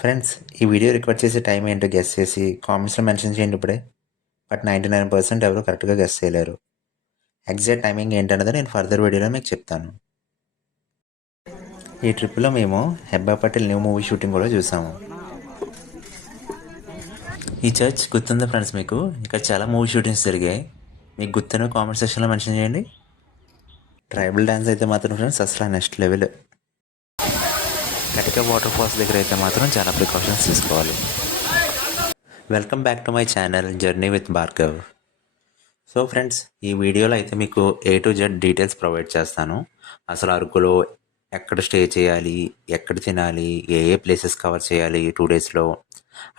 Friends, ఈ video record చేసే time ఏంటో గెస్ చేసి కామెంట్స్లో మెన్షన్ చేయండి ఇప్పుడే. బట్ 99% ఎవరు కరెక్ట్గా గెస్ చేయలేరు. ఎగ్జాక్ట్ టైమింగ్ ఏంటన్నది నేను ఫర్దర్ వీడియోలో మీకు చెప్తాను. ఈ ట్రిప్లో మేము Hebah Patel new movie shooting కూడా చూసాము. ఈ చర్చ్ గుర్తుందా ఫ్రెండ్స్ మీకు? ఇక్కడ చాలా మూవీ షూటింగ్స్ జరిగాయి. మీకు గుర్తున్న కామెంట్ సెక్షన్లో మెన్షన్ చేయండి. ట్రైబల్ డ్యాన్స్ అయితే మాత్రం ఫ్రెండ్స్ అసలు నెక్స్ట్ లెవెల్. కటిక వాటర్ ఫాల్స్ దగ్గర అయితే మాత్రం చాలా ప్రికాషన్స్ తీసుకోవాలి. Welcome back to my channel journey with Bhargav. So friends, ఈ వీడియోలో అయితే మీకు A to Z details provide చేస్తాను. అసలు అరకులో ఎక్కడ స్టే చేయాలి, ఎక్కడ తినాలి, ఏ ప్లేసెస్ కవర్ చేయాలి 2 డేస్లో,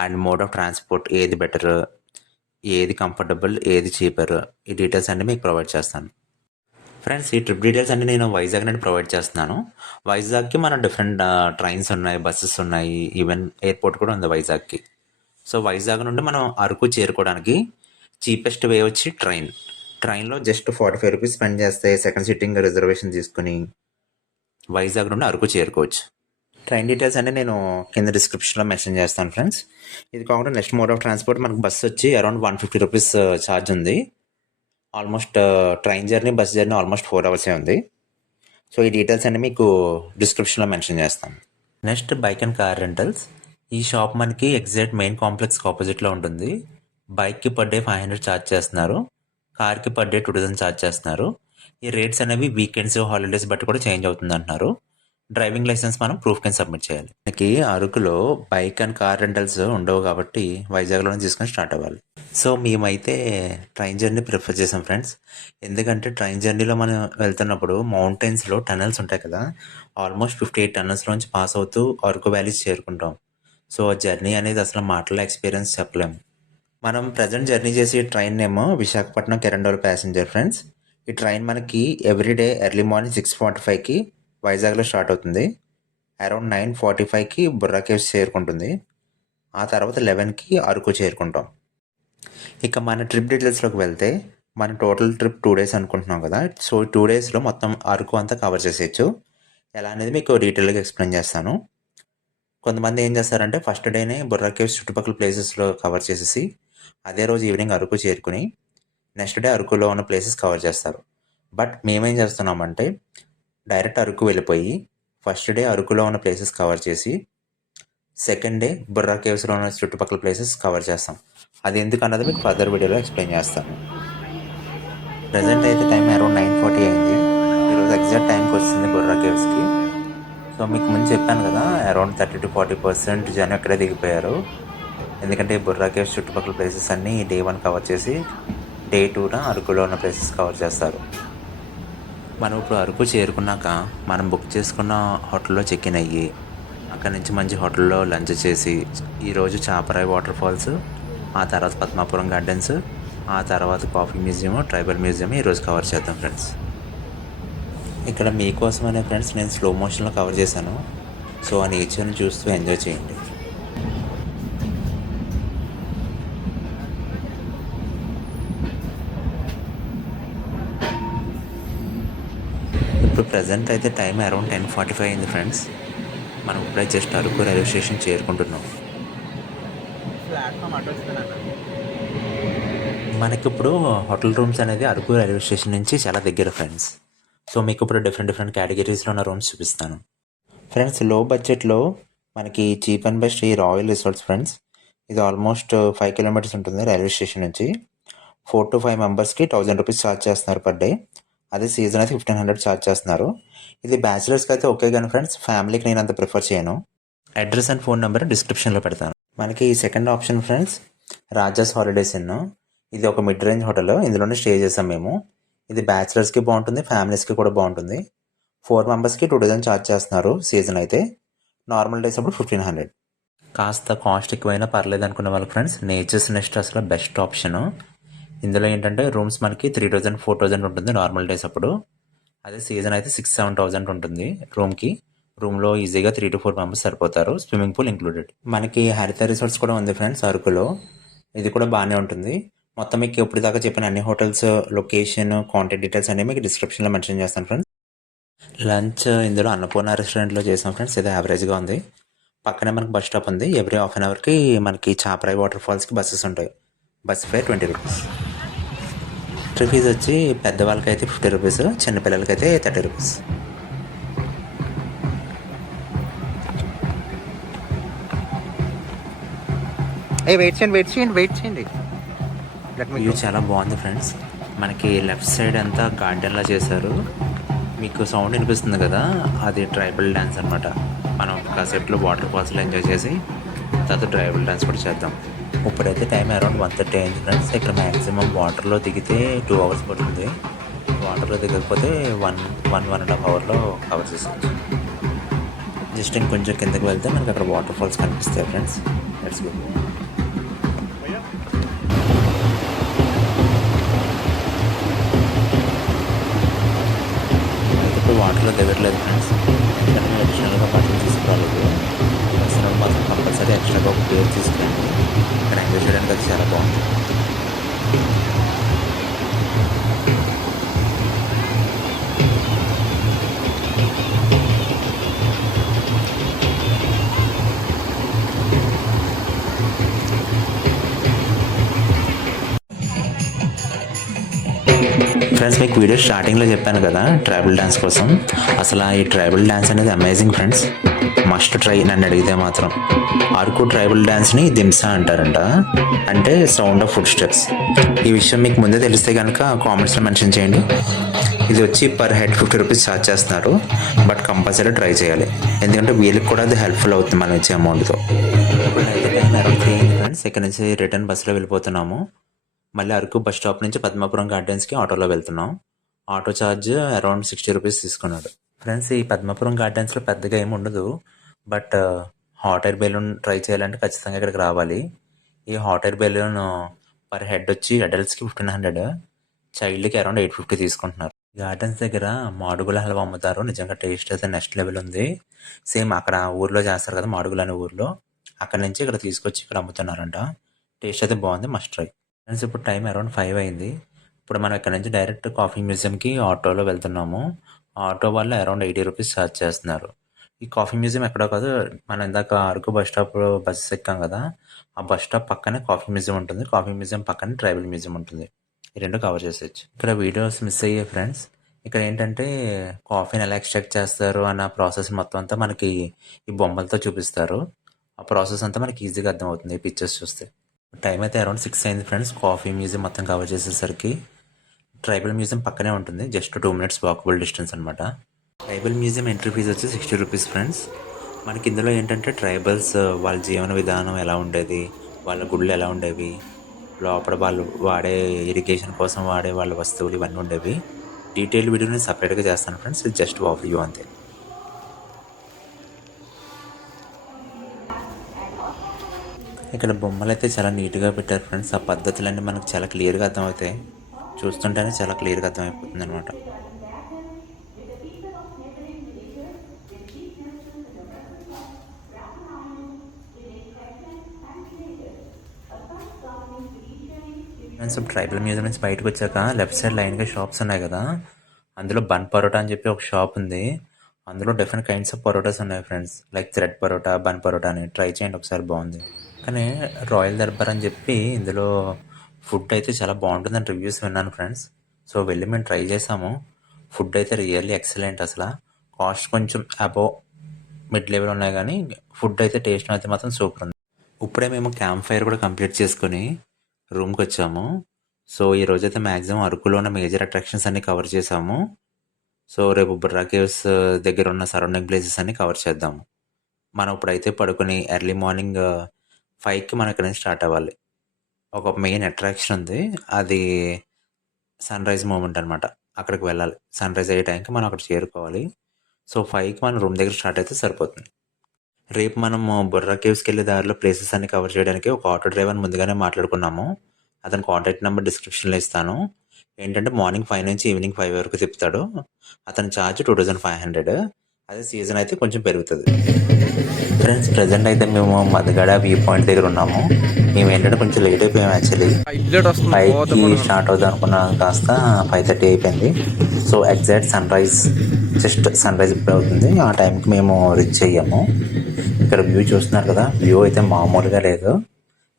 అండ్ మోడ్ ఆఫ్ ట్రాన్స్పోర్ట్ ఏది బెటర్, ఏది కంఫర్టబుల్, ఏది చీపర్, ఈ డీటెయిల్స్ అన్నీ మీకు ప్రొవైడ్ చేస్తాను. ఫ్రెండ్స్, ఈ ట్రిప్ డీటెయిల్స్ అన్నీ నేను వైజాగ్ నుండి ప్రొవైడ్ చేస్తున్నాను. వైజాగ్కి మన డిఫరెంట్ ట్రైన్స్ ఉన్నాయి, బస్సెస్ ఉన్నాయి, ఈవెన్ ఎయిర్పోర్ట్ కూడా ఉంది వైజాగ్కి. సో వైజాగ్ నుండి మనం అరకు చేరుకోవడానికి చీపెస్ట్ వే వచ్చి ట్రైన్లో జస్ట్ 45 రూపీస్ స్పెండ్ చేస్తే సెకండ్ సిట్టింగ్ రిజర్వేషన్ తీసుకుని వైజాగ్ నుండి అరకు చేరుకోవచ్చు. ట్రైన్ డీటెయిల్స్ అన్నీ నేను కింద డిస్క్రిప్షన్లో మెన్షన్ చేస్తాను ఫ్రెండ్స్. ఇది కాకుండా నెక్స్ట్ మోడ్ ఆఫ్ ట్రాన్స్పోర్ట్ మనకు బస్సు వచ్చి అరౌండ్ 150 రూపీస్ ఛార్జ్ ఉంది. Almost train journey, bus journey almost 4 అవర్సే ఉంది. సో ఈ డీటెయిల్స్ అన్నీ మీకు డిస్క్రిప్షన్లో మెన్షన్ చేస్తాను. Next bike and car rentals. ఈ షాప్ మనకి ఎగ్జాక్ట్ మెయిన్ కాంప్లెక్స్కి ఆపోజిట్లో ఉంటుంది. బైక్కి పర్ డే 500 ఛార్జ్ చేస్తున్నారు, కార్కి పర్ డే 2000 ఛార్జ్ చేస్తున్నారు. ఈ రేట్స్ అనేవి వీకెండ్స్, హాలిడేస్ బట్టి కూడా చేంజ్ అవుతుంది అంటున్నారు. డ్రైవింగ్ లైసెన్స్ మనం ప్రూఫ్ కింద సబ్మిట్ చేయాలి. మనకి అరకులో బైక్ అండ్ కార్ రెంటల్స్ ఉండవు కాబట్టి వైజాగ్లోనే తీసుకొని స్టార్ట్ అవ్వాలి. సో మేమైతే ట్రైన్ జర్నీ ప్రిఫర్ చేసాం ఫ్రెండ్స్. ఎందుకంటే ట్రైన్ జర్నీలో మనం వెళ్తున్నప్పుడు మౌంటైన్స్లో టనల్స్ ఉంటాయి కదా, ఆల్మోస్ట్ 58 టనల్స్లోంచి పాస్ అవుతూ అరకు వ్యాలీస్ చేరుకుంటాం. సో జర్నీ అనేది అసలు మాటల్లో ఎక్స్పీరియన్స్ చెప్పలేము. మనం ప్రజెంట్ జర్నీ చేసే ట్రైన్ ఏమో విశాఖపట్నం కెరండోల్ ప్యాసింజర్ ఫ్రెండ్స్. ఈ ట్రైన్ మనకి ఎవ్రీడే ఎర్లీ మార్నింగ్ 6:45కి వైజాగ్లో స్టార్ట్ అవుతుంది. అరౌండ్ 9:45కి బుర్రా కేవ్స్ చేరుకుంటుంది. ఆ తర్వాత 11కి అరకు చేరుకుంటాం. ఇక మన ట్రిప్ డీటెయిల్స్లోకి వెళ్తే, మన టోటల్ ట్రిప్ 2 డేస్ అనుకుంటున్నాం కదా. సో 2 డేస్లో మొత్తం అరకు అంతా కవర్ చేసేయచ్చు. ఎలా అనేది మీకు డీటెయిల్గా ఎక్స్ప్లెయిన్ చేస్తాను. కొంతమంది ఏం చేస్తారంటే ఫస్ట్ డేనే బుర్రా కేవ్స్ చుట్టుపక్కల ప్లేసెస్లో కవర్ చేసేసి అదే రోజు ఈవినింగ్ అరకు చేరుకుని నెక్స్ట్ డే అరకులో ఉన్న ప్లేసెస్ కవర్ చేస్తారు. బట్ మేమేం చేస్తున్నామంటే డైరెక్ట్ అరకు వెళ్ళిపోయి ఫస్ట్ డే అరకులో ఉన్న ప్లేసెస్ కవర్ చేసి సెకండ్ డే బుర్రా కేవ్స్లో ఉన్న చుట్టుపక్కల ప్లేసెస్ కవర్ చేస్తాం. అది ఎందుకు అన్నది మీకు ఫర్దర్ వీడియోలో ఎక్స్ప్లెయిన్ చేస్తాను. ప్రజెంట్ అయితే టైం అరౌండ్ 9:40 అయింది. ఈరోజు ఎగ్జాక్ట్ టైంకి వచ్చింది బుర్రా కేవ్స్కి. సో మీకు ముందు చెప్పాను కదా, అరౌండ్ 30-40% జనం ఇక్కడే దిగిపోయారు. ఎందుకంటే బుర్రా కేవ్స్ చుట్టుపక్కల ప్లేసెస్ అన్నీ డే 1 కవర్ చేసి డే 2న అరకులో ఉన్న ప్లేసెస్ కవర్ చేస్తారు. మనం ఇప్పుడు అరకు చేరుకున్నాక మనం బుక్ చేసుకున్న హోటల్లో చెక్ ఇన్ అయ్యి అక్కడి నుంచి మంచి హోటల్లో లంచ్ చేసి ఈరోజు చాపరాయి వాటర్ ఫాల్స్, ఆ తర్వాత పద్మాపురం గార్డెన్స్, ఆ తర్వాత కాఫీ మ్యూజియం, ట్రైబల్ మ్యూజియం ఈరోజు కవర్ చేద్దాం ఫ్రెండ్స్. ఇక్కడ మీకోసమనే ఫ్రెండ్స్ నేను స్లో మోషన్లో కవర్ చేశాను. సో ఆ నేచర్ని చూస్తూ ఎంజాయ్ చేయండి. ఇప్పుడు ప్రజెంట్ అయితే టైం అరౌండ్ 10:45 అయింది ఫ్రెండ్స్. మనం ఇప్పుడే జస్ట్ అరకు రైల్వే స్టేషన్ చేరుకుంటున్నాం. మనకిప్పుడు హోటల్ రూమ్స్ అనేది అరకు రైల్వే స్టేషన్ నుంచి చాలా దగ్గర ఫ్రెండ్స్. సో మీకు ఇప్పుడు డిఫరెంట్ కేటగిరీస్లో ఉన్న రూమ్స్ చూపిస్తాను ఫ్రెండ్స్. లో బడ్జెట్లో మనకి చీప్ అండ్ బెస్ట్ ఈ రాయల్ రిసార్ట్స్ ఫ్రెండ్స్. ఇది ఆల్మోస్ట్ 5 కిలోమీటర్స్ ఉంటుంది రైల్వే స్టేషన్ నుంచి. 4 to 5 మెంబర్స్కి 1000 రూపీస్ ఛార్జ్ చేస్తున్నారు పర్ డే. అదే సీజన్ అయితే 1500 ఛార్జ్ చేస్తున్నారు. ఇది బ్యాచిలర్స్కి అయితే ఓకే కానీ ఫ్రెండ్స్, ఫ్యామిలీకి నేను అంత ప్రిఫర్ చేయను. అడ్రస్ అండ్ ఫోన్ నెంబర్ డిస్క్రిప్షన్లో పెడతాను. మనకి ఈ second option friends, Raja's holidays inn. ఇది ఒక మిడ్ రేంజ్ హోటల్, ఇందులోనే స్టే చేసాం మేము. ఇది బ్యాచిలర్స్కి బాగుంటుంది, ఫ్యామిలీస్కి కూడా బాగుంటుంది. 4 మెంబర్స్కి 2000 ఛార్జ్ చేస్తున్నారు సీజన్ అయితే. నార్మల్ డేస్ అప్పుడు 1500. కాస్త కాస్ట్ ఎక్కువైనా పర్లేదు అనుకున్న వాళ్ళకి ఫ్రెండ్స్, నేచర్స్ నెస్ట్ అసలు బెస్ట్ ఆప్షన్. ఇందులో ఏంటంటే రూమ్స్ మనకి 3000, 4000 ఉంటుంది నార్మల్ డేస్ అప్పుడు. అదే సీజన్ అయితే 6-7,000 ఉంటుంది రూమ్కి. రూమ్లో ఈజీగా 3 to 4 మెంబర్స్ సరిపోతారు, స్విమ్మింగ్ పూల్ ఇంక్లూడెడ్. మనకి హరిత రిసార్ట్స్ కూడా ఉంది ఫ్రెండ్స్ అరకులో. ఇది కూడా బాగానే ఉంటుంది. మొత్తం మీకు ఇప్పుడు దాకా చెప్పిన అన్ని హోటల్స్ లొకేషన్, కాంటాక్ట్ డీటెయిల్స్ అనేవి మీకు డిస్క్రిప్షన్లో మెన్షన్ చేస్తాను ఫ్రెండ్స్. లంచ్ ఇందులో అన్నపూర్ణ రెస్టారెంట్లో చేసాం ఫ్రెండ్స్. ఇది యావరేజ్గా ఉంది. పక్కనే మనకి బస్ స్టాప్ ఉంది. ఎవ్రీ హాఫ్ అన్ అవర్కి మనకి చాపరాయి వాటర్ ఫాల్స్కి బస్సెస్ ఉంటాయి. Bus fare 20 rupees. Entry fee వచ్చి పెద్దవాళ్ళకైతే 50 రూపీస్, చిన్నపిల్లలకైతే 30 రూపీస్. వెయిట్ చేయండి. వ్యూ చాలా బాగుంది ఫ్రెండ్స్. మనకి లెఫ్ట్ సైడ్ అంతా గార్డెన్లా చేశారు. మీకు సౌండ్ వినిపిస్తుంది కదా, అది ట్రైబల్ డ్యాన్స్ అనమాట. మనం కాసేపులో వాటర్ ఫాల్స్లో ఎంజాయ్ చేసి తర్వాత ట్రైబల్ డ్యాన్స్ కూడా చేద్దాం. ఇప్పుడైతే టైం అరౌండ్ 1:30 అయింది ఫ్రెండ్స్. ఇక్కడ మ్యాక్సిమం వాటర్లో దిగితే 2 అవర్స్ పడుతుంది. వాటర్లో దిగకపోతే 1.5 అవర్లో కవర్ చేసేది. జస్ట్ ఇంకొంచెం కిందకి వెళ్తే మనకి అక్కడ వాటర్ ఫాల్స్ కనిపిస్తాయి ఫ్రెండ్స్. Let's go. ఇప్పుడు వాటర్లో దిగట్లేదు ఫ్రెండ్స్, ఎందుకంటే మేము అడిషనల్గా బట్టలు తీసుకురాలేదు. వచ్చినప్పుడు మాత్రం కంపల్సరీ ఎక్స్ట్రాగా ఒక పేరు తీసుకురండి. ఇక్కడ ఎంజాయ్ చేయడానికి అది చాలా బాగుంది. ఫ్రెండ్స్, మీకు వీడియో స్టార్టింగ్లో చెప్పాను కదా ట్రైబల్ డ్యాన్స్ కోసం. అసలు ఈ ట్రైబల్ డ్యాన్స్ అనేది అమేజింగ్ ఫ్రెండ్స్. మస్ట్ ట్రై నన్ను అడిగితే మాత్రం. అరకు ట్రైబల్ డ్యాన్స్ని దింసా అంటారంట, అంటే సౌండ్ ఆఫ్ ఫుడ్ స్టెప్స్. ఈ విషయం మీకు ముందే తెలిస్తే కనుక కామెంట్స్లో మెన్షన్ చేయండి. ఇది వచ్చి పర్ హెడ్ 50 రూపీస్ ఛార్జ్ చేస్తున్నారు, బట్ కంపల్సరీ ట్రై చేయాలి, ఎందుకంటే వీళ్ళకి కూడా అది హెల్ప్ఫుల్ అవుతుంది మనం ఇచ్చే అమౌంట్తో. ఇప్పుడు అయితే టైం అరౌండ్ 3 అయింది ఫ్రెండ్స్. ఇక్కడ నుంచి రిటర్న్ బస్సులో వెళ్ళిపోతున్నాము. మళ్ళీ అరకు బస్ స్టాప్ నుంచి పద్మాపురం గార్డెన్స్కి ఆటోలో వెళ్తున్నాం. ఆటో ఛార్జ్ అరౌండ్ 60 రూపీస్ తీసుకున్నాడు. ఫ్రెండ్స్, ఈ పద్మాపురం గార్డెన్స్లో పెద్దగా ఏమి ఉండదు, but hot air balloon try చేయాలంటే ఖచ్చితంగా ఇక్కడికి రావాలి. ఈ hot air balloon per head వచ్చి అడల్ట్స్కి 1500, చైల్డ్కి అరౌండ్ 850 తీసుకుంటున్నారు. గార్డెన్స్ దగ్గర మాడుగుల హల్వా అమ్ముతారు. నిజంగా టేస్ట్ అయితే నెక్స్ట్ లెవెల్ ఉంది. సేమ్ అక్కడ ఊర్లో చేస్తారు కదా మాడుగులు అనే ఊర్లో, అక్కడ నుంచి ఇక్కడ తీసుకొచ్చి ఇక్కడ అమ్ముతున్నారంట. టేస్ట్ అయితే బాగుంది, మస్ట్ ట్రై. ఫ్రెండ్స్, ఇప్పుడు టైం అరౌండ్ 5 అయింది. ఇప్పుడు మనం ఇక్కడ నుంచి డైరెక్ట్ కాఫీ మ్యూజియంకి ఆటోలో వెళ్తున్నాము. ఆటో వాళ్ళు అరౌండ్ 80 రూపీస్ ఛార్జ్ చేస్తున్నారు. ఈ కాఫీ మ్యూజియం ఎక్కడో కాదు, మనం ఇందాక అరకు బస్ స్టాప్ బస్ ఎక్కాం కదా, ఆ బస్ స్టాప్ పక్కనే కాఫీ మ్యూజియం ఉంటుంది. కాఫీ మ్యూజియం పక్కనే ట్రైబల్ మ్యూజియం ఉంటుంది. ఈ రెండు కవర్ చేసేయచ్చు. ఇక్కడ వీడియోస్ మిస్ అయ్యాయి ఫ్రెండ్స్. ఇక్కడ ఏంటంటే కాఫీని ఎలా ఎక్స్ట్రాక్ట్ చేస్తారు అన్న ప్రాసెస్ మొత్తం అంతా మనకి ఈ బొమ్మలతో చూపిస్తారు. ఆ ప్రాసెస్ అంతా మనకి ఈజీగా అర్థమవుతుంది ఈ పిక్చర్స్ చూస్తే. టైం అయితే అరౌండ్ 6 అయింది ఫ్రెండ్స్. కాఫీ మ్యూజియం మొత్తం కవర్ చేసేసరికి. ట్రైబల్ మ్యూజియం పక్కనే ఉంటుంది, జస్ట్ 2 మినిట్స్ వాకబుల్ డిస్టెన్స్ అనమాట. ట్రైబల్ మ్యూజియం ఎంట్రీ ఫీజు వచ్చి 60 రూపీస్ ఫ్రెండ్స్. మనకి ఇందులో ఏంటంటే ట్రైబల్స్ వాళ్ళ జీవన విధానం ఎలా ఉండేది, వాళ్ళ గుళ్ళు ఎలా ఉండేవి, లోపల వాళ్ళు వాడే ఇరిగేషన్ కోసం వాడే వాళ్ళ వస్తువులు ఇవన్నీ ఉండేవి. డీటెయిల్ వీడియోని సపరేట్గా చేస్తాను ఫ్రెండ్స్, ఇది జస్ట్ ఓవర్ వ్యూ అంతే. ఇక్కడ బొమ్మలు అయితే చాలా నీట్గా పెట్టారు ఫ్రెండ్స్. ఆ పద్ధతులన్నీ మనకు చాలా క్లియర్గా అర్థమవుతాయి. చూస్తుంటేనే చాలా క్లియర్గా అర్థమైపోతుంది అనమాట. ఫ్రెండ్స్, ట్రైబల్ మ్యూజియం నుంచి బయటకు వచ్చాక లెఫ్ట్ సైడ్ లైన్గా షాప్స్ ఉన్నాయి కదా, అందులో బన్ పరోటా అని చెప్పి ఒక షాప్ ఉంది. అందులో డిఫరెంట్ కైండ్స్ ఆఫ్ పరోటాస్ ఉన్నాయి friends, like thread parotta, bun parotta అని ట్రై చేయండి ఒకసారి, బాగుంది. కానీ రాయల్ దర్బార్ అని చెప్పి ఇందులో ఫుడ్ అయితే చాలా బాగుంటుందని రివ్యూస్ విన్నాను ఫ్రెండ్స్. సో వెళ్ళి మేము ట్రై చేసాము. ఫుడ్ అయితే రియల్లీ ఎక్సలెంట్. అసలు కాస్ట్ కొంచెం అబోవ్ మిడ్ లెవెల్ ఉన్నాయి, కానీ ఫుడ్ అయితే టేస్ట్ అయితే మాత్రం సూపర్ ఉంది. ఇప్పుడే మేము క్యాంప్ ఫైర్ కూడా కంప్లీట్ చేసుకుని రూమ్కి వచ్చాము. సో ఈ రోజైతే మ్యాక్సిమం అరకులో ఉన్న మేజర్ అట్రాక్షన్స్ అన్ని కవర్ చేసాము. సో రేపు బుర్రా కేవ్స్ దగ్గర ఉన్న సరౌండింగ్ ప్లేసెస్ అన్ని కవర్ చేద్దాము. మనం ఇప్పుడైతే పడుకుని ఎర్లీ మార్నింగ్ 5కి మనం ఇక్కడ నుంచి స్టార్ట్ అవ్వాలి. ఒక మెయిన్ అట్రాక్షన్ ఉంది, అది సన్ రైజ్ మూమెంట్ అనమాట. అక్కడికి వెళ్ళాలి. సన్ రైజ్ అయ్యే టైంకి మనం అక్కడ చేరుకోవాలి. సో 5కి మనం రూమ్ దగ్గర స్టార్ట్ అయితే సరిపోతుంది. రేపు మనం బుర్రా కేవ్స్కి వెళ్ళే దారిలో ప్లేసెస్ అన్ని కవర్ చేయడానికి ఒక ఆటో డ్రైవర్ని ముందుగానే మాట్లాడుకున్నాము. అతని కాంటాక్ట్ నెంబర్ డిస్క్రిప్షన్లో ఇస్తాను. ఏంటంటే మార్నింగ్ 5 నుంచి ఈవినింగ్ 5 వరకు తిప్పుతాడు. అతని ఛార్జ్ 2500. అదే సీజన్ అయితే కొంచెం పెరుగుతుంది. ఫ్రెండ్స్ ప్రజెంట్ అయితే మేము మదగడ వ్యూ పాయింట్ దగ్గర ఉన్నాము. మేము ఏంటంటే కొంచెం లేట్ అయిపోయాము యాక్చువల్లీ. 5కి స్టార్ట్ అవుతుంది అనుకున్నాం, కాస్త 5:30 అయిపోయింది. So exact just sunrise ఇప్పుడు అవుతుంది. ఆ టైంకి మేము రీచ్ అయ్యాము. ఇక్కడ వ్యూ చూస్తున్నారు కదా, వ్యూ అయితే మామూలుగా లేదు.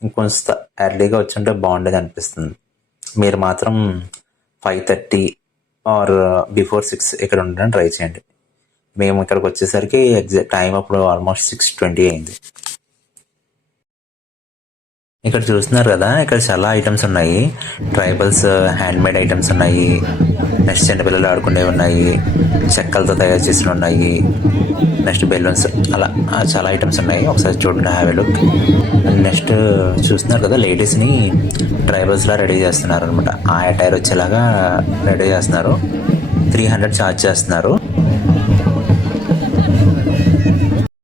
ఇంకొంత ఎర్లీగా వచ్చుంటే బాగుండేది అనిపిస్తుంది. మీరు మాత్రం 5:30 ఆర్ బిఫోర్ 6 ఇక్కడ ఉండడానికి ట్రై చేయండి. మేము ఇక్కడికి వచ్చేసరికి ఎగ్జాక్ట్ టైం అప్పుడు ఆల్మోస్ట్ 6:20 అయింది. ఇక్కడ చూస్తున్నారు కదా, ఇక్కడ చాలా ఐటమ్స్ ఉన్నాయి. ట్రైబల్స్ హ్యాండ్మేడ్ ఐటమ్స్ ఉన్నాయి. నెక్స్ట్ చిన్నపిల్లలు ఆడుకునేవి ఉన్నాయి. చెక్కలతో తయారు చేసినవి ఉన్నాయి. నెక్స్ట్ బెలూన్స్, అలా చాలా ఐటమ్స్ ఉన్నాయి. ఒకసారి చూడండి, హ్యావ్ ఎ లుక్. నెక్స్ట్ చూస్తున్నారు కదా, లేడీస్ని ట్రైబల్స్లా రెడీ చేస్తున్నారు అనమాట. ఆ అటైర్ వచ్చేలాగా రెడీ చేస్తున్నారు. 300 ఛార్జ్ చేస్తున్నారు.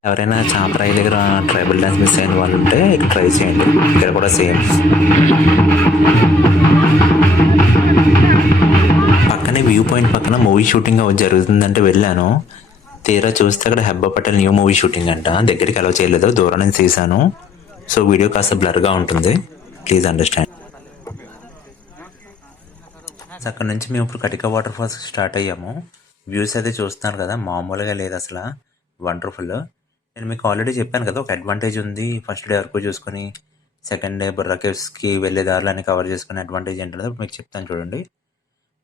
ఎవరైనా చాపరాయి దగ్గర ట్రైబల్ డ్యాన్స్ మిస్ అయిన వాళ్ళు ఉంటే ఇక్కడ ట్రై చేయండి. ఇక్కడ కూడా సేమ్. పక్కనే వ్యూ పాయింట్ పక్కన మూవీ షూటింగ్ జరుగుతుందంటే వెళ్ళాను. తీరా చూస్తే అక్కడ Hebah Patel new movie shooting అంట. దగ్గరికి అలౌ చేయలేదు, దూరం నుంచి తీసాను. సో వీడియో కాస్త బ్లర్గా ఉంటుంది, ప్లీజ్ అండర్స్టాండ్. అక్కడ నుంచి మేము ఇప్పుడు కటిక వాటర్ ఫాల్స్ స్టార్ట్ అయ్యాము. వ్యూస్ అయితే చూస్తున్నారు కదా, మామూలుగా లేదు అసలు, వండర్ఫుల్. నేను మీకు ఆల్రెడీ చెప్పాను కదా, ఒక అడ్వాంటేజ్ ఉంది. ఫస్ట్ డే వరకు చూసుకొని సెకండ్ డే బుర్రా కేవ్స్కి వెళ్ళే దారులని కవర్ చేసుకునే అడ్వాంటేజ్ ఏంటంటే మీకు చెప్తాను చూడండి.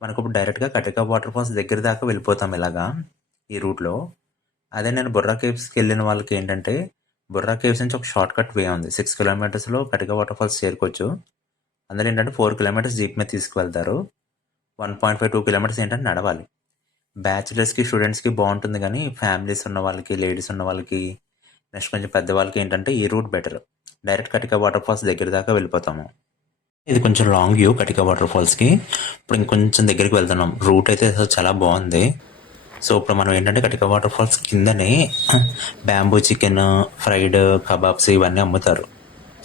మనకు ఇప్పుడు డైరెక్ట్గా కటిక వాటర్ ఫాల్స్ దగ్గర దాకా వెళ్ళిపోతాం ఇలాగా ఈ రూట్లో. అదే నేను బుర్రా కేవ్స్కి వెళ్ళిన వాళ్ళకి ఏంటంటే, బుర్రా కేవ్స్ నుంచి ఒక షార్ట్ కట్ వే ఉంది. 6 కిలోమీటర్స్లో కటిక వాటర్ ఫాల్స్ చేరుకోవచ్చు. అందులో ఏంటంటే 4 కిలోమీటర్స్ జీప్ మీద తీసుకువెళ్తారు. 1.5-2 కిలోమీటర్స్ ఏంటంటే నడవాలి. బ్యాచిలర్స్కి స్టూడెంట్స్కి బాగుంటుంది, కానీ ఫ్యామిలీస్ ఉన్న వాళ్ళకి, లేడీస్ ఉన్న వాళ్ళకి, నెక్స్ట్ కొంచెం పెద్దవాళ్ళకి ఏంటంటే ఈ రూట్ బెటర్. డైరెక్ట్ కటిక వాటర్ ఫాల్స్ దగ్గర దాకా వెళ్ళిపోతాము. ఇది కొంచెం లాంగ్ వ్యూ కటిక వాటర్ ఫాల్స్కి. ఇప్పుడు ఇంకొంచెం దగ్గరికి వెళ్తున్నాం. రూట్ అయితే అసలు చాలా బాగుంది. సో ఇప్పుడు మనం ఏంటంటే కటిక వాటర్ ఫాల్స్ కిందనే బ్యాంబూ చికెన్, ఫ్రైడ్ కబాబ్స్ ఇవన్నీ అమ్ముతారు.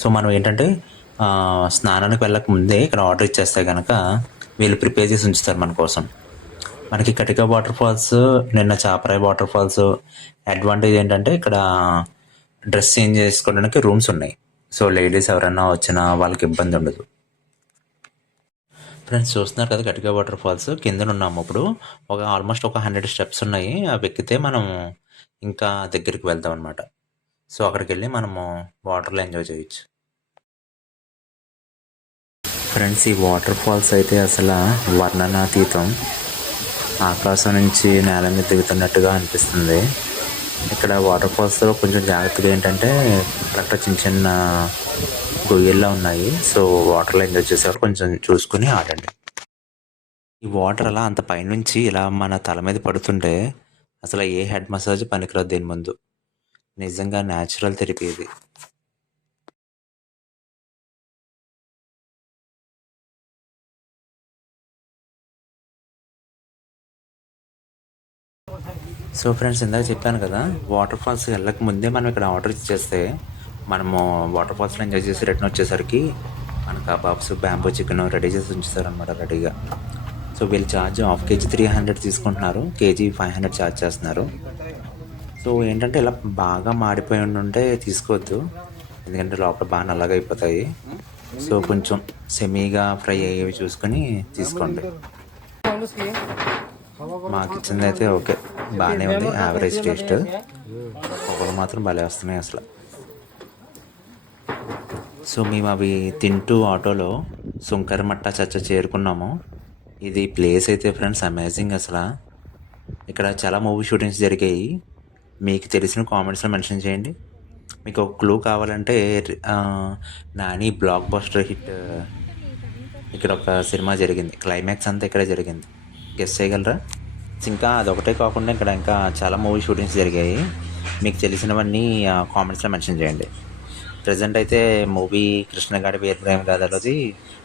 సో మనం ఏంటంటే స్నానానికి వెళ్ళక ముందే ఇక్కడ ఆర్డర్ ఇచ్చేస్తే కనుక వీళ్ళు ప్రిపేర్ చేసి ఉంచుతారు మన కోసం. మనకి కటిక వాటర్ ఫాల్స్, నిన్న చాపరాయి వాటర్ ఫాల్స్ అడ్వాంటేజ్ ఏంటంటే ఇక్కడ డ్రెస్ చేంజ్ చేసుకోవడానికి రూమ్స్ ఉన్నాయి. సో లేడీస్ ఎవరైనా వచ్చినా వాళ్ళకి ఇబ్బంది ఉండదు. ఫ్రెండ్స్ చూస్తున్నారు కదా, కటిక వాటర్ ఫాల్స్ కింద ఉన్నాము. ఇప్పుడు ఆల్మోస్ట్ ఒక 100 స్టెప్స్ ఉన్నాయి. అవి ఎక్కితే మనం ఇంకా దగ్గరికి వెళ్తాం అనమాట. సో అక్కడికి వెళ్ళి మనము వాటర్లో ఎంజాయ్ చేయొచ్చు. ఫ్రెండ్స్ ఈ వాటర్ ఫాల్స్ అయితే అసలు వర్ణనాతీతం. ఆకాశం నుంచి నేల మీద దిగుతున్నట్టుగా అనిపిస్తుంది. ఇక్కడ వాటర్ ఫాల్స్లో కొంచెం జాగ్రత్తగా ఏంటంటే అక్కడ చిన్న చిన్న గొయ్యల్లో ఉన్నాయి. సో వాటర్లో ఎంజాయ్ చేసేవారు కొంచెం చూసుకుని ఆడండి. ఈ వాటర్ అలా అంత పైనుంచి ఇలా మన తల మీద పడుతుంటే అసలు ఏ హెడ్ మసాజ్ పనికిరాదు దీని ముందు. నిజంగా న్యాచురల్ థెరపీ ఇది. సో ఫ్రెండ్స్ ఇందాక చెప్పాను కదా, వాటర్ ఫాల్స్ వెళ్ళక ముందే మనం ఇక్కడ ఆర్డర్ ఇచ్చేస్తే మనము వాటర్ ఫాల్స్లో ఎంజాయ్ చేసి రిటర్న్ వచ్చేసరికి మన కబాబ్స్, బ్యాంబూ చికెన్ రెడీ చేసి ఉంచుతారనమాట రెడీగా. సో వీళ్ళు ఛార్జ్ హాఫ్ కేజీ 300 తీసుకుంటున్నారు, కేజీ 500 ఛార్జ్ చేస్తున్నారు. సో ఏంటంటే ఇలా బాగా మాడిపోయి ఉంటే తీసుకోవద్దు, ఎందుకంటే లోపల బాగా నల్లగా అయిపోతాయి. సో కొంచెం సెమీగా ఫ్రై అయ్యేవి చూసుకొని తీసుకోండి. మాకు ఇచ్చింది అయితే ఓకే, బాగానే ఉంది, యావరేజ్ టేస్ట్. పొగలు మాత్రం భలే వస్తున్నాయి అసలు. సో మేము అవి తింటూ ఆటోలో సుంకరమట్ట చర్చ చేరుకున్నాము. ఇది ప్లేస్ అయితే ఫ్రెండ్స్ అమేజింగ్ అసలు. ఇక్కడ చాలా మూవీ షూటింగ్స్ జరిగాయి. మీకు తెలిసిన కామెంట్స్లో మెన్షన్ చేయండి. మీకు ఒక క్లూ కావాలంటే నాని బ్లాక్ బస్టర్ హిట్ ఇక్కడ ఒక సినిమా జరిగింది, క్లైమాక్స్ అంతా ఇక్కడే జరిగింది. గెస్ చేయగలరా? ఇంకా అదొకటే కాకుండా ఇక్కడ ఇంకా చాలా మూవీ షూటింగ్స్ జరిగాయి. మీకు తెలిసినవన్నీ కామెంట్స్లో మెన్షన్ చేయండి. ప్రజెంట్ అయితే మూవీ కృష్ణగాడి వీర ప్రేమ గాథలోది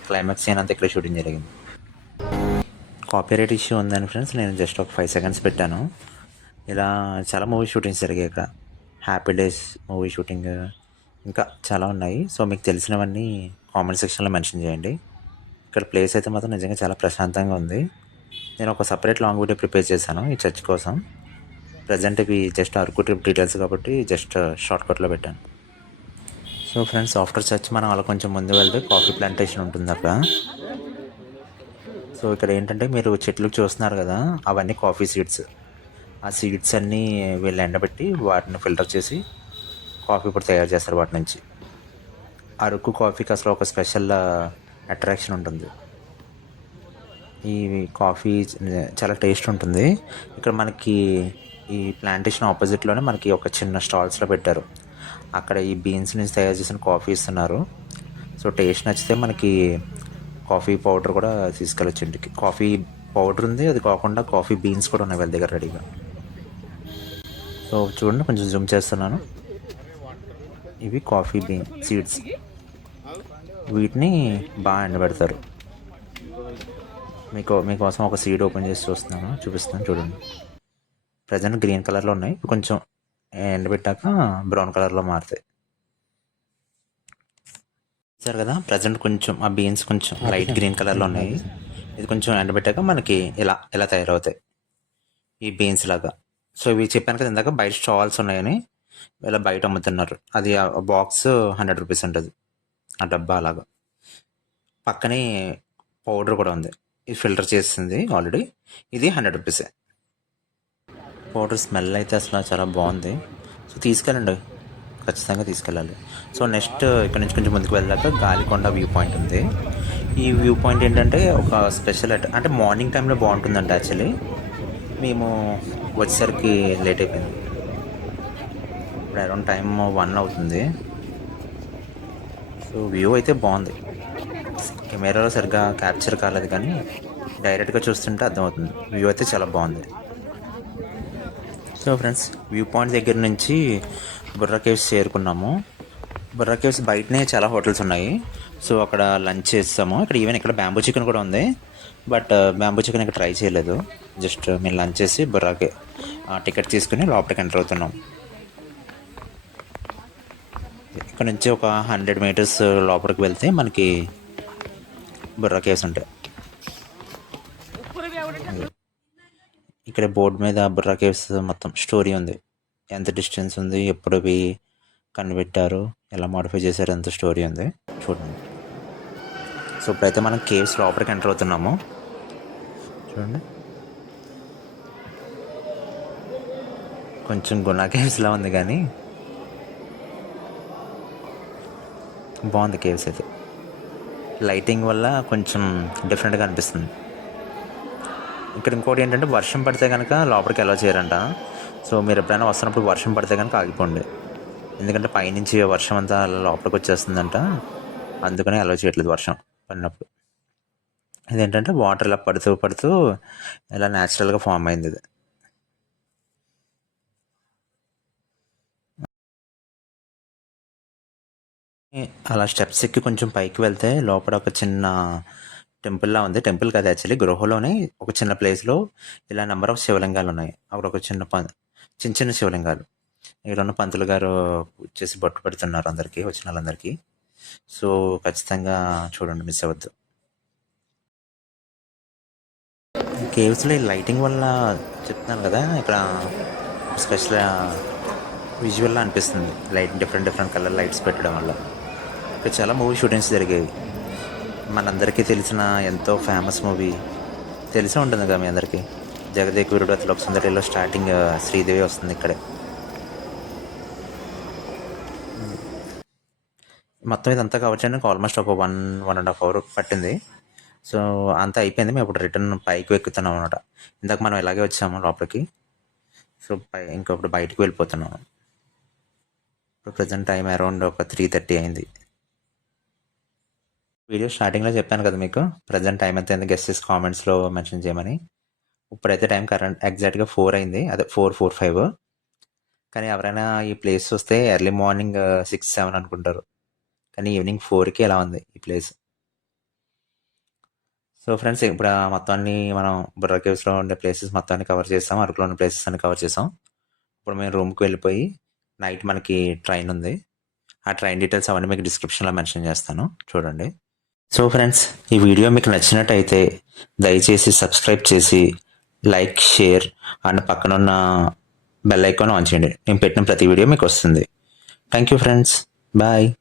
క్లైమాక్స్ సీన్ అంతా ఇక్కడ షూటింగ్ జరిగింది. కాపీరైట్ ఇష్యూ ఉందని ఫ్రెండ్స్ నేను జస్ట్ ఒక 5 సెకండ్స్ పెట్టాను. ఇలా చాలా మూవీ షూటింగ్స్ జరిగాయి ఇక్కడ. హ్యాపీ డేస్ మూవీ షూటింగ్, ఇంకా చాలా ఉన్నాయి. సో మీకు తెలిసినవన్నీ కామెంట్ సెక్షన్లో మెన్షన్ చేయండి. ఇక్కడ ప్లేస్ అయితే మాత్రం నిజంగా చాలా ప్రశాంతంగా ఉంది. నేను ఒక సపరేట్ లాంగ్ వీడియో ప్రిపేర్ చేశాను ఈ చర్చ్ కోసం. ప్రజెంట్ ఇవి జస్ట్ అరకు ట్రిప్ డీటెయిల్స్ కాబట్టి జస్ట్ షార్ట్కట్లో పెట్టాను. సో ఫ్రెండ్స్, ఆఫ్టర్ చర్చ్ మనం అలా కొంచెం ముందు వెళ్తే కాఫీ ప్లాంటేషన్ ఉంటుంది అక్కడ. సో ఇక్కడ ఏంటంటే మీరు చెట్లు చూస్తున్నారు కదా, అవన్నీ కాఫీ సీడ్స్. ఆ సీడ్స్ అన్నీ వీళ్ళు ఎండబెట్టి వాటిని ఫిల్టర్ చేసి కాఫీ పొడి తయారు చేస్తారు వాటి నుంచి. అరకు కాఫీకి అసలు ఒక స్పెషల్ అట్రాక్షన్ ఉంటుంది. ఈ కాఫీ చాలా టేస్ట్ ఉంటుంది. ఇక్కడ మనకి ఈ ప్లాంటేషన్ ఆపోజిట్లోనే మనకి ఒక చిన్న స్టాల్స్లో పెట్టారు. అక్కడ ఈ బీన్స్ నుంచి తయారు చేసిన కాఫీ ఇస్తున్నారు. సో టేస్ట్ నచ్చితే మనకి కాఫీ పౌడర్ కూడా తీసుకెళ్ళచ్చు ఇంటికి. కాఫీ పౌడర్ ఉంది, అది కాకుండా కాఫీ బీన్స్ కూడా ఉన్నాయి వాళ్ళ దగ్గర రెడీగా. సో చూడండి, కొంచెం జూమ్ చేస్తున్నాను. ఇవి కాఫీ బీన్ సీడ్స్. వీటిని బాగా ఎండబెడతారు. మీకోసం ఒక సీడ్ ఓపెన్ చేసి చూపిస్తాను చూడండి. ప్రజెంట్ గ్రీన్ కలర్లో ఉన్నాయి, కొంచెం ఎండబెట్టాక బ్రౌన్ కలర్లో మారుతాయి. చూసారు కదా, ప్రజెంట్ కొంచెం ఆ బీన్స్ కొంచెం లైట్ గ్రీన్ కలర్లో ఉన్నాయి. ఇది కొంచెం ఎండబెట్టాక మనకి ఇలా తయారవుతాయి ఈ బీన్స్ లాగా. సో ఇవి చెప్పాను కదా ఇందాక, బయట స్టాల్స్ ఉన్నాయని ఇలా బయట అమ్ముతున్నారు. అది బాక్స్ 100 రూపీస్ ఉంటుంది, ఆ డబ్బా అలాగా. పక్కనే పౌడర్ కూడా ఉంది, ఇది ఫిల్టర్ చేసింది ఆల్రెడీ. ఇది 100 రూపీసే. పౌడర్ స్మెల్ అయితే అసలు చాలా బాగుంది. సో తీసుకెళ్ళండి, ఖచ్చితంగా తీసుకెళ్ళాలి. సో నెక్స్ట్ ఇక్కడ నుంచి కొంచెం ముందుకు వెళ్ళాక గాలికొండ వ్యూ పాయింట్ ఉంది. ఈ వ్యూ పాయింట్ ఏంటంటే ఒక స్పెషల్ అంటే మార్నింగ్ టైంలో బాగుంటుందంట. యాక్చువల్లీ మేము వచ్చేసరికి లేట్ అయిపోయింది. ఇప్పుడు అరౌండ్ టైం 1 అవుతుంది. సో వ్యూ అయితే బాగుంది. కెమెరాలో సరిగ్గా క్యాప్చర్ కాలేదు, కానీ డైరెక్ట్గా చూస్తుంటే అర్థమవుతుంది. వ్యూ అయితే చాలా బాగుంది. సో ఫ్రెండ్స్, వ్యూ పాయింట్ దగ్గర నుంచి బుర్రా కేవ్స్ చేరుకున్నాము. బుర్రా కేవ్స్ బయటనే చాలా హోటల్స్ ఉన్నాయి. సో అక్కడ లంచ్ చేస్తాము. ఇక్కడ బ్యాంబూ చికెన్ కూడా ఉంది, బట్ బ్యాంబూ చికెన్ ఇక్కడ ట్రై చేయలేదు. జస్ట్ మేము లంచ్ చేసి బుర్రాకే టికెట్ తీసుకుని లోపలికి ఎంటర్ అవుతున్నాం. ఇక్కడ నుంచి ఒక 100 మీటర్స్ లోపలికి వెళ్తే మనకి బుర్రా కేవ్స్ ఉంటాయి. ఇక్కడ బోర్డు మీద బుర్రా కేవ్స్ మొత్తం స్టోరీ ఉంది, ఎంత డిస్టెన్స్ ఉంది, ఎప్పుడు అవి కనిపెట్టారు, ఎలా మాడిఫై చేశారు, ఎంత స్టోరీ ఉంది చూడండి. సో ఇప్పుడైతే మనం కేవ్స్ లోపలికి ఎంటర్ అవుతున్నాము. చూడండి, కొంచెం గున్నా కేవ్స్లా ఉంది, కానీ బాగుంది కేవ్స్ అయితే. లైటింగ్ వల్ల కొంచెం డిఫరెంట్గా అనిపిస్తుంది. ఇక్కడ ఇంకోటి ఏంటంటే, వర్షం పడితే కనుక లోపలికి అలౌ చేయరంట. సో మీరు ఎప్పుడైనా వస్తున్నప్పుడు వర్షం పడితే కనుక ఆగిపోండి, ఎందుకంటే పైనుంచి వర్షం అంతా లోపలికి వచ్చేస్తుందంట. అందుకనే అలౌ చేయట్లేదు వర్షం పడినప్పుడు. ఇదేంటంటే వాటర్ ఇలా పడుతూ ఇలా న్యాచురల్గా ఫామ్ అయింది ఇది. అలా స్టెప్స్ ఎక్కి కొంచెం పైకి వెళ్తే లోపల ఒక చిన్న టెంపుల్లా ఉంది. టెంపుల్ కాదు యాక్చువల్లీ, గృహలోనే ఒక చిన్న ప్లేస్లో ఇలా నెంబర్ ఆఫ్ శివలింగాలు ఉన్నాయి. అక్కడ ఒక చిన్న శివలింగాలు. ఇక్కడ ఉన్న పంతులు గారు వచ్చేసి బొట్టు పెడుతున్నారు అందరికీ, వచ్చిన వాళ్ళందరికీ. సో ఖచ్చితంగా చూడండి, మిస్ అవ్వద్దు. కేవ్స్లో లైటింగ్ వల్ల చెప్తున్నాను కదా, ఇక్కడ స్పెషల్ విజువల్లా అనిపిస్తుంది. డిఫరెంట్ కలర్ లైట్స్ పెట్టడం వల్ల. ఇక్కడ చాలా మూవీ షూటింగ్స్ జరిగేవి. మనందరికీ తెలిసిన ఎంతో ఫేమస్ మూవీ తెలిసే ఉంటుంది కదా మీ అందరికీ, జగదేక వీరుడు అతిలోక సుందరిలో స్టార్టింగ్ శ్రీదేవి వస్తుంది ఇక్కడే. మొత్తం ఇదంతా కవర్ చేయడానికి ఆల్మోస్ట్ ఒక 1.5 అవర్ పట్టింది. సో అంతా అయిపోయింది. మేము ఇప్పుడు రిటర్న్ పైకి ఎక్కుతున్నాం అనమాట. ఇందాక మనం ఇలాగే వచ్చాము లోపలికి. సో ఇంకొకటి బయటకు వెళ్ళిపోతున్నాము. ఇప్పుడు ప్రజెంట్ టైం అరౌండ్ ఒక 3:30 అయింది. వీడియో స్టార్టింగ్లో చెప్పాను కదా మీకు, ప్రజెంట్ టైం ఎంత అయింది గెస్ చేసి కామెంట్స్లో మెన్షన్ చేయమని. ఇప్పుడైతే టైం ఎగ్జాక్ట్గా 4 అయింది, అదే 4:45. కానీ ఎవరైనా ఈ ప్లేస్ వస్తే ఎర్లీ మార్నింగ్ 6-7 అనుకుంటారు, కానీ ఈవినింగ్ 4కి ఎలా ఉంది ఈ ప్లేస్. సో ఫ్రెండ్స్, ఇప్పుడు మొత్తాన్ని మనం బుర్రా కేవ్స్లో ఉండే ప్లేసెస్ మొత్తాన్ని కవర్ చేసాం, అరకులో ఉన్న ప్లేసెస్ అన్ని కవర్ చేసాం. ఇప్పుడు మేము రూమ్కి వెళ్ళిపోయి, నైట్ మనకి ట్రైన్ ఉంది, ఆ ట్రైన్ డీటెయిల్స్ అవన్నీ మీకు డిస్క్రిప్షన్లో మెన్షన్ చేస్తాను, చూడండి. సో ఫ్రెండ్స్, ఈ వీడియో మీకు నచ్చినట్టయితే దయచేసి సబ్స్క్రైబ్ చేసి లైక్, షేర్ అండ్ పక్కనున్న బెల్ ఐకాన్ ఆన్ చేయండి. నేను పెట్టిన ప్రతి వీడియో మీకు వస్తుంది. Thank you friends. బాయ్.